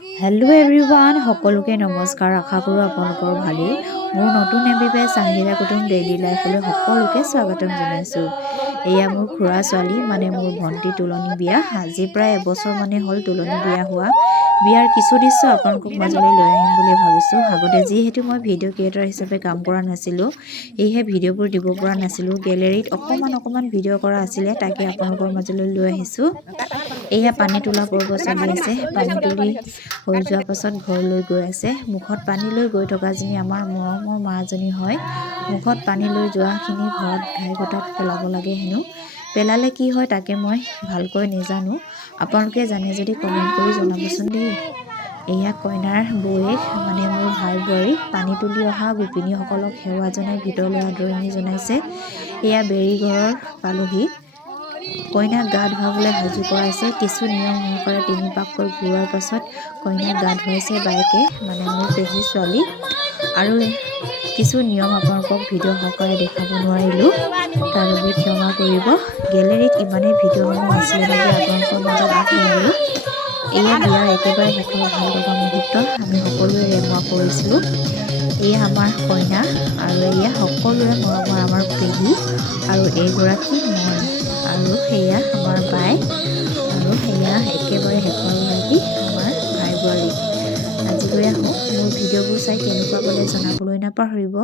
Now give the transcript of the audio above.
hello everyone সকলোকে নমস্কাৰ আশা কৰোঁ আপোনালোকৰ ভালেই মোৰ নতুন এবিবে সংগীতা কুটুম ডেইলি লাইফলৈ সকলোকে স্বাগতম জনাইছোঁ এয়া মোৰ খুৰা ছোৱালী মানে মোৰ ভণ্টি তুলনি বিয়া আজি প্ৰায় এবছৰ মানে হ'ল তুলনি বিয়া হোৱা বিয়াৰ কিছু দৃশ্য আপোনালোকক মাজলৈ লৈ আহিম বুলি ভাবিছোঁ আগতে যিহেতু মই ভিডিঅ' ক্ৰিয়েটৰ হিচাপে কাম কৰা নাছিলোঁ এইহে ভিডিঅ'বোৰ দিব পৰা নাছিলোঁ গেলেৰীত অকমান ভিডিঅ' কৰা আছিলে তাকে আপোনালোকৰ মাজলৈ লৈ আহিছোঁ এয়া পানী তোলা পৰ্ব চলি আছে পানী তুলি হৈ যোৱাৰ পাছত ঘৰলৈ গৈ আছে মুখত পানী লৈ গৈ থকাজনী আমাৰ মৰমৰ মাজনী হয় মুখত পানী লৈ যোৱাখিনি ঘৰত ঘাই ঘটাত পেলাব লাগে হেনো পেলালে কি হয় তাকে মই ভালকৈ নেজানো আপোনালোকে জানে যদি কমেন্ট কৰি জনাবচোন দেই এয়া কইনাৰ বৌয়েক মানে মোৰ ভাই বোৱাৰী পানী তুলি অহা গোপিনীসকলক সেৱা জনাই ভিতৰলৈ আদৰণি জনাইছে এয়া বেৰি ঘৰৰ পালোহি কইনাক গা ধুৱাবলৈ সাজু কৰাইছে কিছু নিয়ম সহকাৰে 3 পাককৈ ঘূৰোৱাৰ পাছত কইনাক গা ধুৱাইছে বাইকে মানে মোৰ পেহী ছোৱালী আৰু কিছু নিয়ম আপোনালোকক ভিডিঅ' সহকাৰে দেখাব নোৱাৰিলোঁ তাৰ বাবে ক্ষমা কৰিব গেলেৰীত ইমানেই ভিডিঅ'সমূহ আছিলে বাবে আপোনালোকৰ মাজত আগবঢ়ালোঁ এয়া বিয়াৰ একেবাৰে শেষৰ ভাল লগা মুহূৰ্ত আমি সকলোৱে ৰেমুৱা কৰিছিলোঁ এয়া আমাৰ কইনা আৰু এয়া সকলোৰে মৰমৰ আমাৰ পেহী আৰু এইগৰাকী মই আৰু সেয়া আমাৰ বাই আৰু সেয়া একেবাৰে শেষৰগৰাকী আমাৰ ভাই বোৱাৰী আজিলৈ আহোঁ মোৰ ভিডিঅ'বোৰ চাই কেনেকুৱা পালে জনাবলৈ নাপাহৰিব